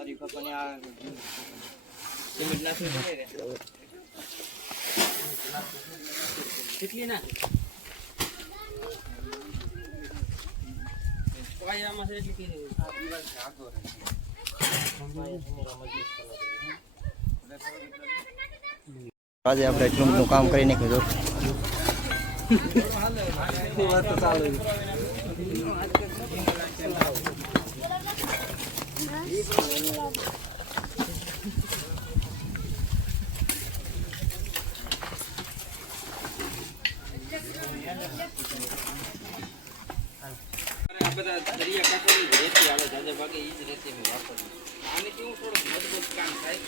બાજુ કપાને આ સિમેન્ટ નાખી પડે કેટલી નાખી પાયામાં છે એટલી કીધી. આ દિવાલ છે આગો રે આજે આપણે એટલું બધું કામ કરી નાખ્યું આ બધા દરિયા કાંઠાની રેતી આવે દાદા ભાગે ઈ જ રેતી મેં વાપરવી આને કેવું મજબૂત કામ થાય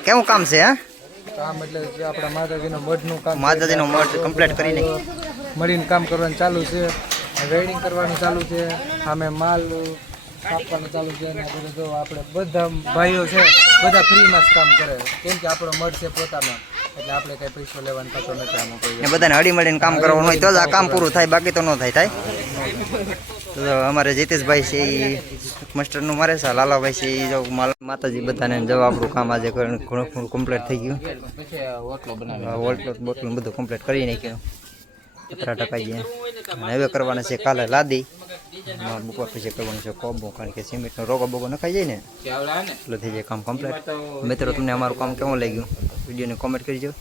કેવું કામ છે કામ એટલે જે આપણા માતાજીનો મઢનું કામ માતાજીનો મઢ કમ્પ્લીટ કરી નાખ્યું મળીને કામ કરવાનું ચાલુ છે. વેડિંગ કરવાનું ચાલુ છે. સામે માલ કાપવાનું ચાલુ છે અને આ બધું આપણે બધા ભાઈઓ છે બધા ફ્રીમાં જ કામ કરે. કેમ કે આપણો મઢ છે પોતાનો. એટલે આપણે કઈ પૈસો લેવાનો થતો નથી આમાં કોઈ બધાને હળી મળીને કામ કરવાનું હોય તો જ આ કામ પૂરું થાય બાકી તો ન થાય થાય. તો અમારે જીતેશભાઈ છે એ માસ્ટરનું મારે છે લાલાભાઈ છે એ જો માતાજી બધાને જો આપણું કામ આજે ઘણું ઘણું કમ્પ્લીટ થઈ ગયું. ઓટલો બનાવ્યો ઓટલો બોટલું બધું કમ્પ્લીટ કરી નાખ્યું. પતરા ટકાઈ ગયા હવે કરવાના છે કાલે લાદી. બપોર પછી કરવાનું છે કોબો કારણ કે સિમેન્ટનો રોગો બોગો નખાઈ જાય ને. એટલે થઈ જાય કામ કમ્પ્લીટ મિત્રો તમને અમારું કામ કેવું લાગ્યું? વિડીયોને કોમેન્ટ કરજો